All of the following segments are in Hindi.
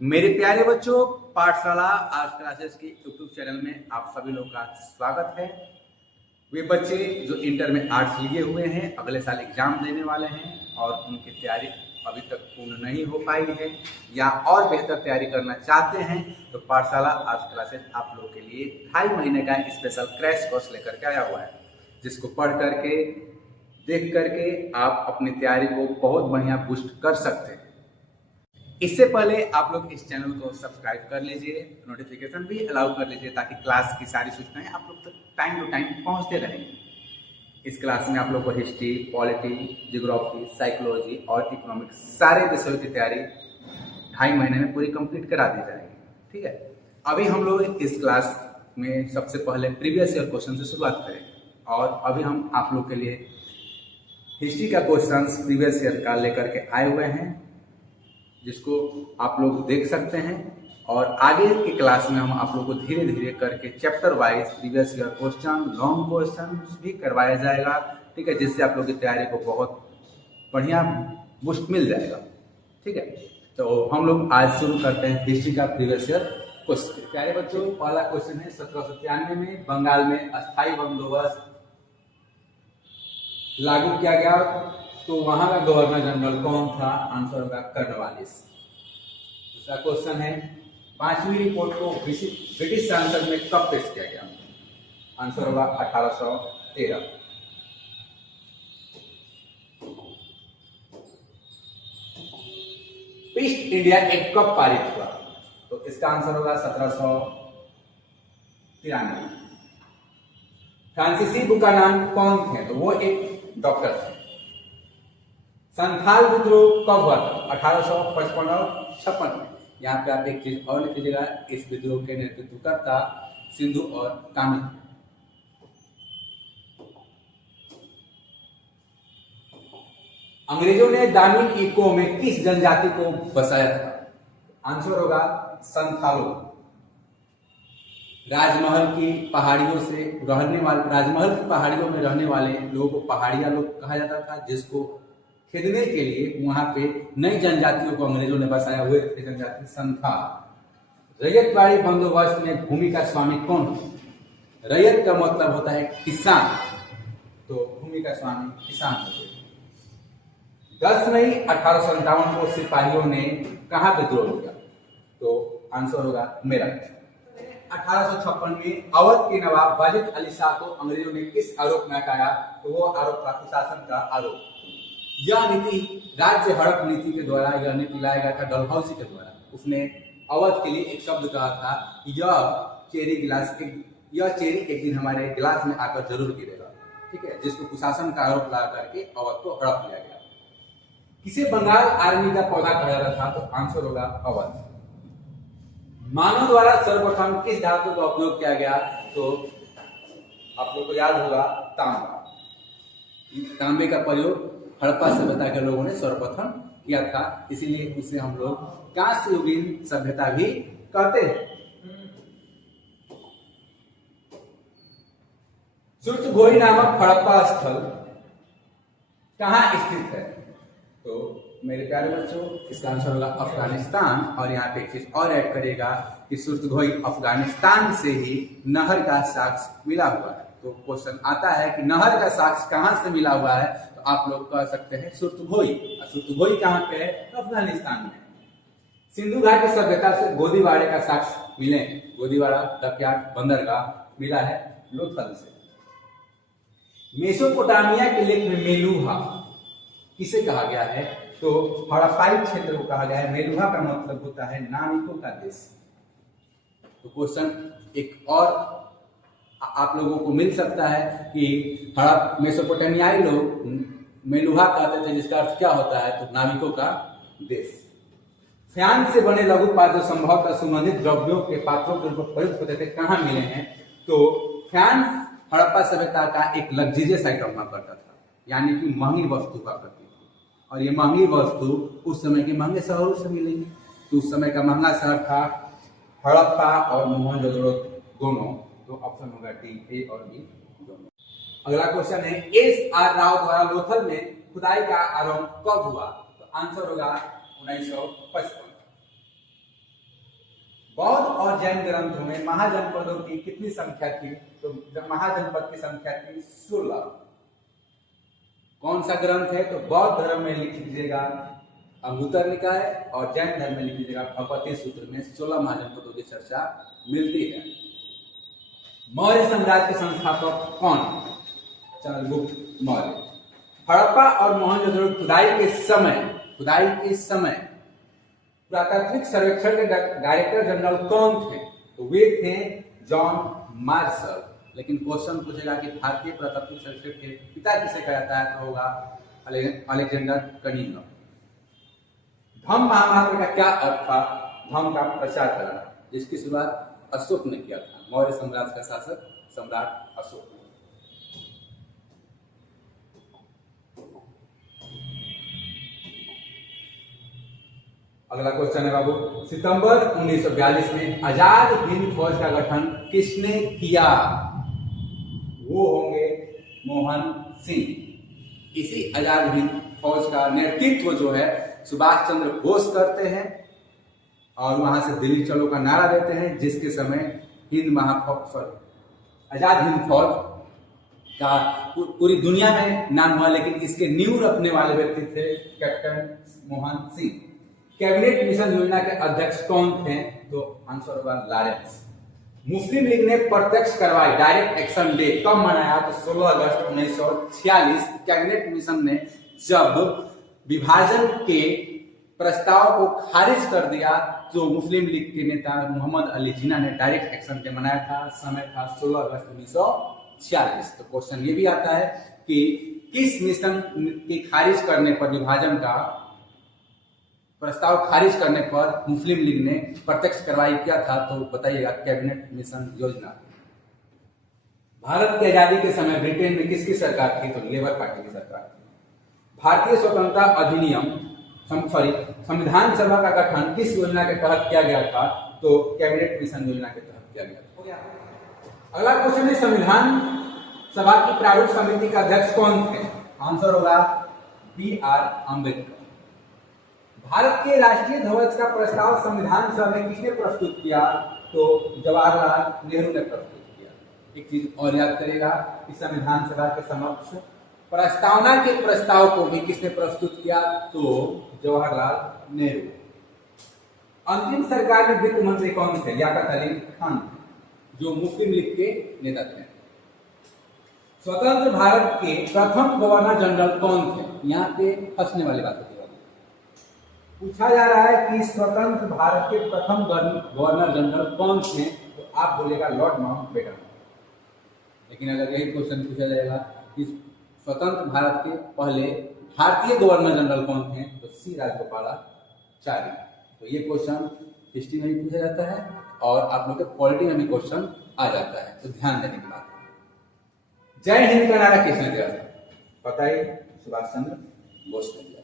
मेरे प्यारे बच्चों, पाठशाला आर्ट्स क्लासेस की यूट्यूब चैनल में आप सभी लोगों का स्वागत है। वे बच्चे जो इंटर में आर्ट्स लिए हुए हैं, अगले साल एग्जाम देने वाले हैं और उनकी तैयारी अभी तक पूर्ण नहीं हो पाई है या और बेहतर तैयारी करना चाहते हैं, तो पाठशाला आर्ट्स क्लासेस आप लोगों के लिए 2.5 महीने का स्पेशल क्रैश कोर्स लेकर के आया हुआ है, जिसको पढ़ करके देख करके आप अपनी तैयारी को बहुत बढ़िया बूस्ट कर सकते हैं। इससे पहले आप लोग इस चैनल को सब्सक्राइब कर लीजिए, नोटिफिकेशन भी अलाउ कर लीजिए ताकि क्लास की सारी सूचनाएं आप लोग तक टाइम टू टाइम पहुंचते रहेंगे। इस क्लास में आप लोग को हिस्ट्री, पॉलिटी, जियोग्राफी, साइकोलॉजी और इकोनॉमिक्स सारे विषयों की तैयारी 2.5 महीने में पूरी कंप्लीट करा दी जाएगी। ठीक है, अभी हम लोग इस क्लास में सबसे पहले प्रीवियस ईयर क्वेश्चन से शुरुआत करेंगे और अभी हम आप लोग के लिए हिस्ट्री का क्वेश्चन प्रीवियस ईयर का लेकर के आए हुए हैं, जिसको आप लोग देख सकते हैं। और आगे की क्लास में हम आप लोग को धीरे धीरे करके chapter wise previous year question, long question भी करवाया जाएगा। ठीक है, जिससे आप लोग की तैयारी को बहुत बढ़िया बूस्ट मिल जाएगा। ठीक है, तो हम लोग आज शुरू करते हैं हिस्ट्री का प्रीवियस ईयर क्वेश्चन। प्यारे बच्चों, पहला क्वेश्चन है 1793 में बंगाल में अस्थायी बंदोबस्त लागू किया गया, तो वहां का गवर्नर जनरल कौन था? आंसर होगा कर्नवालिस। दूसरा क्वेश्चन है 5वीं रिपोर्ट को ब्रिटिश संसद में कब पेश किया गया? आंसर होगा 1813। ईस्ट इंडिया एक्ट कब पारित हुआ? तो इसका आंसर होगा 1793। फ्रांसीसी बुकानन कौन थे? तो वो एक डॉक्टर थे। संथाल विद्रोह कब हुआ था? 1855 और 56 में। यहाँ पे आप एक चीज और लिख लीजिएगा, इस विद्रोह के नेतृत्व करता सिंधु और कामिल। अंग्रेजों ने दामिन इको में किस जनजाति को बसाया था? आंसर होगा संथालों। राजमहल की पहाड़ियों से रहने वाले राजमहल की पहाड़ियों में रहने वाले लोगों को पहाड़िया लोग कहा जाता था, जिसको खेदने के लिए वहां पे नई जनजातियों को अंग्रेजों ने बसाया हुए थे, जनजाति संथाल। रैयतवाड़ी बंदोबस्त में भूमि का स्वामी कौन है? रैयत का मतलब होता है किसान, तो भूमि का स्वामी किसान होते हैं। 10 मई 1857 को सिपाहियों ने कहां विद्रोह किया? तो आंसर होगा मेरठ। 1856 में अवध के नवाब वाजिद अली शाह को अंग्रेजों ने किस आरोप में हटाया? तो वो आरोप था कुशासन का आरोप। यह नीति राज्य हड़प नीति के द्वारा यह नीति लाया गया था डलहौसी के द्वारा। उसने अवध के लिए एक शब्द कहा था, यह चेरी एक दिन हमारे गिलास में आकर जरूर गिरेगा। ठीक है, जिसको कुशासन का आरोप लगा करके अवध को हड़प लिया गया। किसे बंगाल आर्मी का पौधा कहा जाता था? तो आंसर होगा अवध। मानव द्वारा सर्वप्रथम किस धातु का उपयोग किया गया? तो आप लोग को याद होगा तांबा। तांबे का प्रयोग हड़प्पा सभ्यता के लोगों ने सर्वप्रथम किया था, इसीलिए उसे हम लोग कांस्ययुगीन सभ्यता भी कहते हैं। सुरतगोई नामक हड़प्पा स्थल कहाँ स्थित है? तो मेरे प्यारे बच्चों, इसका आंसर होगा अफगानिस्तान। और यहाँ पे एक चीज और ऐड करेगा कि सुरतगोई अफगानिस्तान से ही नहर का साक्ष्य मिला हुआ है। तो क्वेश्चन आता है कि नहर का साक्ष्य कहाँ से मिला हुआ है? तो आप लोग कह सकते हैं सुरतगोई। सुरतगोई कहाँ पे है? अफगानिस्तान में। सिंधु घाटी सभ्यता से गोदीवाड़े का साक्ष्य मिले। गोदीवाड़ा डकयार्ड बंदरगाह मिला है लोथल से। मेसोपोटामिया के लेख में मेलुहा किसे कहा गया है? तो हड़प्पाई क्षेत्र को कहा गया है। मेलुहा का मतलब होता है नाविकों का देश। तो क्वेश्चन एक और आप लोगों को मिल सकता है कि मेसोपोटामियाई लोग मेलुहा कहते थे, जिसका अर्थ क्या होता है? तो नाविकों का देश। फ्यान से बने लघु पात्र जो संभवतः सुगंधित द्रव्यों के पात्रों के रूप में प्रयुक्त होते थे, कहाँ मिले हैं? तो फ्यान हड़प्पा सभ्यता का एक लग्जरियस आइटम हुआ करता था, यानी कि महंगी वस्तु हुआ करती थी। और ये महंगी वस्तु उस समय के महंगे शहरों से मिलेंगी। तो उस समय का महंगा शहर था हड़प्पा और मोहनजोदड़ो दोनों। तो ऑप्शन होगा डी, ए और बी दोनों। अगला क्वेश्चन है एस.आर. राव द्वारा लोथल में खुदाई का आरंभ कब हुआ? तो आंसर होगा 1955। जैन ग्रंथों में महाजनपदों की कितनी संख्या थी? तो महाजनपद की संख्या थी 16। कौन सा ग्रंथ है? तो बौद्ध धर्म में लिख लीजिएगा अंगुत्तर निकाय, और जैन धर्म में लिख लीजिएगा भगवती सूत्र में 16 महाजनपदों की चर्चा मिलती है। मौर्य साम्राज्य के संस्थापक कौन? चंद्रगुप्त मौर्य। हड़प्पा और मोहनजोदड़ो खुदाई के समय पुरातात्विक सर्वेक्षण के डायरेक्टर जनरल कौन थे? तो वे थे जॉन मार्शल। लेकिन क्वेश्चन पूछेगा कि भारतीय पुरातात्विक सर्वेक्षण के पिता किसे कहा जाता है? तो होगा अलेक्जेंडर कनिंघम। धम्म महामात्र का क्या अर्थ था? धम्म का प्रचार करना, जिसकी शुरुआत अशोक ने किया था, मौर्य साम्राज्य का शासक सम्राट अशोक। अगला क्वेश्चन है बाबू, सितंबर 1942 में आजाद हिंद फौज का गठन किसने किया? वो होंगे मोहन सिंह। इसी आजाद हिंद फौज का नेतृत्व जो है सुभाष चंद्र बोस करते हैं और वहां से दिल्ली चलो का नारा देते हैं, जिसके समय आजाद हिंद फौज का पूरी दुनिया में नाम हुआ। लेकिन इसके नींव रखने वाले व्यक्ति थे captain Mohan Singh. Cabinet mission योजना के अध्यक्ष कौन थे? तो आंसर होगा लॉरेंस। मुस्लिम लीग ने प्रत्यक्ष कार्रवाई डायरेक्ट एक्शन डे कब मनाया? तो 16 अगस्त 1946। कैबिनेट मिशन ने जब विभाजन के प्रस्ताव को खारिज कर दिया तो मुस्लिम लीग के नेता मोहम्मद अली जिन्ना ने डायरेक्ट एक्शन डे मनाया था। समय था 16 अगस्त 1946। तो क्वेश्चन ये भी आता है कि किस मिशन के खारिज करने पर, विभाजन का प्रस्ताव खारिज करने पर मुस्लिम लीग ने प्रत्यक्ष कार्रवाई किया था? तो बताइएगा कैबिनेट मिशन योजना। भारत की आजादी के समय ब्रिटेन में किसकी सरकार थी? तो लेबर पार्टी की सरकार थी। भारतीय स्वतंत्रता अधिनियम संविधान सभा का गठन किस योजना के तहत किया गया था? तो कैबिनेट मिशन योजना के तहत किया गया था। अगला क्वेश्चन है, संविधान सभा की प्रारूप समिति का अध्यक्ष कौन थे? आंसर होगा BR अम्बेडकर। भारत के राष्ट्रीय ध्वज का प्रस्ताव संविधान सभा में किसने प्रस्तुत किया? तो जवाहरलाल नेहरू ने प्रस्तुत किया। एक चीज और याद करेगा कि संविधान सभा के समक्ष प्रस्तावना के प्रस्ताव को भी किसने प्रस्तुत किया? तो जवाहरलाल नेहरू। अंतिम सरकार में वित्त मंत्री कौन थे? लियाकत अली खान, जो मुस्लिम लीग के नेता थे। स्वतंत्र भारत के प्रथम गवर्नर जनरल कौन थे? यहाँ पे हंसने वाली बात होती है। पूछा जा रहा है कि स्वतंत्र भारत के प्रथम गवर्नर जनरल कौन थे? तो आप बोलेगा लॉर्ड माउंटबेटन। लेकिन अगर यही क्वेश्चन पूछा जाएगा कि स्वतंत्र भारत के पहले भारतीय गवर्नर जनरल कौन थे? तो C राजगोपालाचारी। तो ये क्वेश्चन हिस्ट्री में भी पूछा जाता है और आप लोग के पॉलिटी में भी क्वेश्चन आ जाता है, तो ध्यान देने की बात है। जय हिंद का नारा किसने दिया था? पता ही, सुभाष चंद्र बोस ने दिया।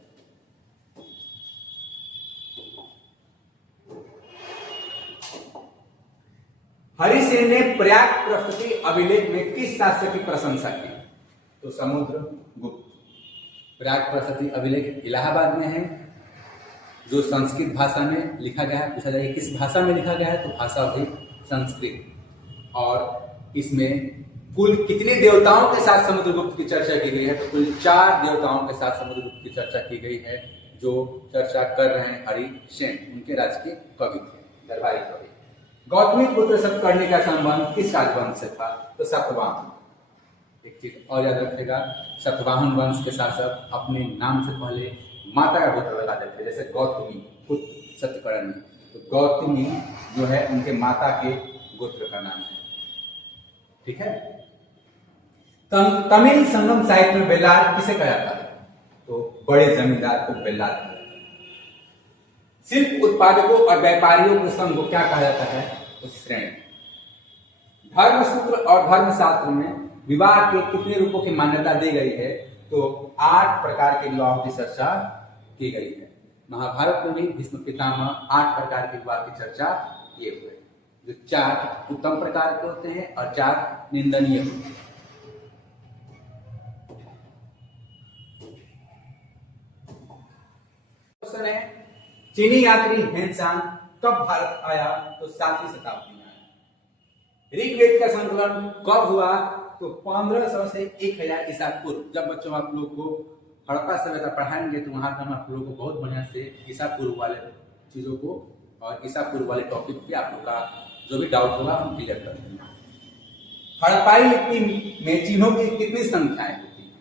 हरिसेन ने प्रयाग प्रस्तुति अभिलेख में किस शासक की प्रशंसा की? तो समुद्रगुप्त। प्रयाग प्रस्तुति अभिलेख इलाहाबाद में है, जो संस्कृत भाषा में लिखा गया है। पूछा जाए किस भाषा में लिखा गया है? तो भाषा भी संस्कृत। और इसमें कुल कितने देवताओं के साथ समुद्रगुप्त की चर्चा की गई है? तो कुल 4 देवताओं के साथ समुद्रगुप्त की चर्चा की गई है, जो चर्चा कर रहे हैं हरिसेन। उनके राज्य के कवि थे, दरबारी कवि। गौतमी पुत्र सतकर्णी का संबंध किस राजवंश से था? तो सातवाहन। एक चीज और याद रखेगा, सातवाहन वंश के शासक अपने नाम से पहले माता का गोत्र लगाते थे, जैसे गौतमी पुत्र सतकर्णी। तो गौतमी जो है उनके माता के गोत्र का नाम है। ठीक है। तमिल संगम साहित्य में बेल्लार किसे कहा जाता है? तो बड़े जमींदार को बेल्लार कहा जाता है। शिल्प उत्पादकों और व्यापारियों के संघ को क्या कहा जाता है? तो श्रेणी। धर्मसूत्र और धर्मशास्त्र में विवाह के कितने रूपों की मान्यता दी गई है? तो 8 प्रकार के विवाहों की चर्चा की गई है। महाभारत में भी भीष्म पितामह 8 प्रकार के विवाह की चर्चा किए हुए, जो 4 उत्तम प्रकार के होते हैं और 4 निंदनीय होते हैं। क्वेश्चन है, चीनी यात्री हेनसांग कब भारत आया? तो 7वीं शताब्दी में। ऋग्वेद का संकलन कब हुआ? तो 1500 से 1000 ईसा पूर्व। जब बच्चों आप लोग को हड़प्पा सभ्यता पढ़ाएंगे तो वहां पर हम आप लोगों को बहुत बढ़िया से ईसा पूर्व वाले चीजों को और ईसा पूर्व वाले टॉपिक पे आप लोग का जो भी डाउट होगा हम क्लियर कर देंगे। हड़प्पाई लिपि में चिन्हों की कितनी संख्याएं होती हैं?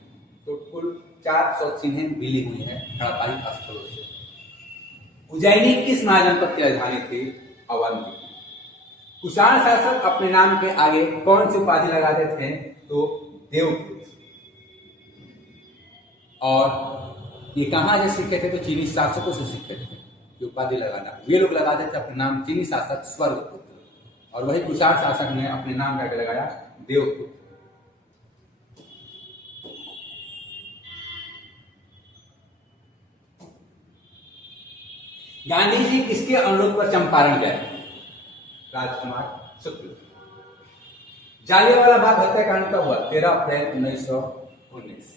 तो कुल 400 चिन्हें मिली हुई है हड़प्पाई स्थलों से। उज्जैनी किस महाजनपद की राजधानी थी? अवंती। कुषाण शासक अपने नाम के आगे कौन सी उपाधि लगाते थे? तो देवपुत्र। और ये कहाँ से सीखे थे? तो चीनी शासकों से सीखे थे ये उपाधि लगाना। ये लोग लगाते थे अपने नाम चीनी शासक स्वर्गपुत्र, और वही कुषाण शासक ने अपने नाम का लगाया देवपुत्र। गांधी जी किसके अनुरोध पर चंपारण गए? राजकुमार शुक्ल। जालियांवाला बाग हत्याकांड कब हुआ? 13 अप्रैल 1919।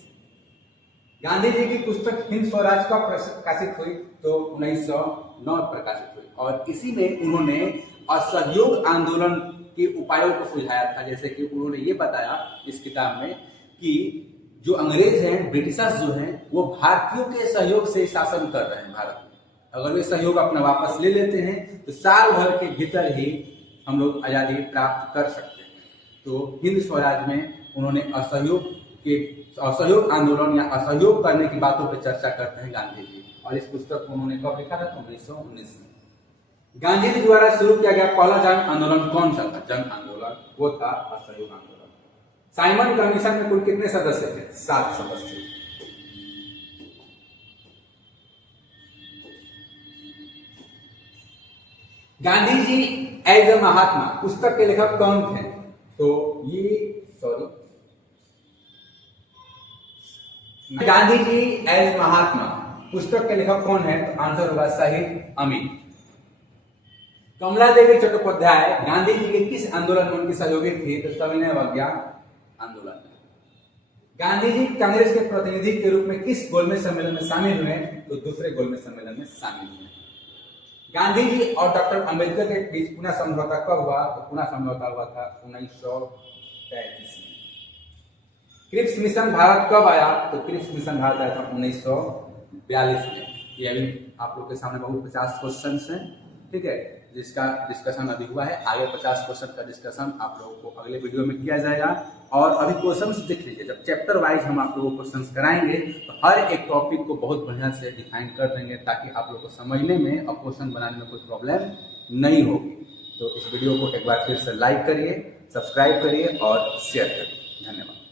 गांधी जी की पुस्तक हिंद स्वराज कब प्रकाशित हुई? तो 1909 प्रकाशित हुई, और इसी में उन्होंने असहयोग आंदोलन के उपायों को सुझाया था। जैसे कि उन्होंने ये बताया इस किताब में कि जो अंग्रेज हैं, ब्रिटिशर्स जो हैं, वो भारतीयों के सहयोग से शासन कर रहे हैं भारत में। अगर वे सहयोग अपना वापस ले लेते हैं तो साल भर के भीतर ही हम लोग आजादी प्राप्त कर सकते हैं। तो हिंद स्वराज में उन्होंने असहयोग आंदोलन या असहयोग करने की बातों पर चर्चा करते हैं गांधी जी, और इस पुस्तक को उन्होंने कब लिखा था? 1919 में। गांधी जी द्वारा शुरू किया गया पहला जन आंदोलन कौन सा था? जन आंदोलन वो था असहयोग आंदोलन। साइमन कमीशन में कुल कितने सदस्य थे? 7 सदस्य। गांधी जी एज ए महात्मा पुस्तक के लेखक कौन थे? तो गांधी जी एज महात्मा पुस्तक के लेखक कौन है? तो आंसर होगा शहीद अमीर। कमला देवी चट्टोपाध्याय गांधी जी के किस आंदोलन में उनकी सहयोगी थी? तो सविनय अवज्ञा आंदोलन। गांधी जी कांग्रेस के प्रतिनिधि के रूप में किस गोलमेज सम्मेलन में शामिल हुए? तो दूसरे गोलमेज सम्मेलन में शामिल हुए। गांधी जी और डॉक्टर अंबेडकर के बीच पुनः समझौता कब हुआ? तो पुनः समझौता हुआ था 1933 में। क्रिप्स मिशन भारत कब आया? तो क्रिप्स मिशन भारत आया था 1942 में। ये अभी आप लोग के सामने बहुत 50 क्वेश्चन हैं, ठीक है, जिसका डिस्कशन अभी हुआ है। आगे 50 क्वेश्चन का डिस्कशन आप लोगों को अगले वीडियो में किया जाएगा। और अभी क्वेश्चंस देख लीजिए, जब चैप्टर वाइज हम आप लोगों को क्वेश्चंस कराएंगे तो हर एक टॉपिक को बहुत बढ़िया से डिफाइन कर देंगे, ताकि आप लोग को समझने में और क्वेश्चन बनाने में कोई प्रॉब्लम नहीं होगी। तो इस वीडियो को एक बार फिर से लाइक करिए, सब्सक्राइब करिए और शेयर करिए। धन्यवाद।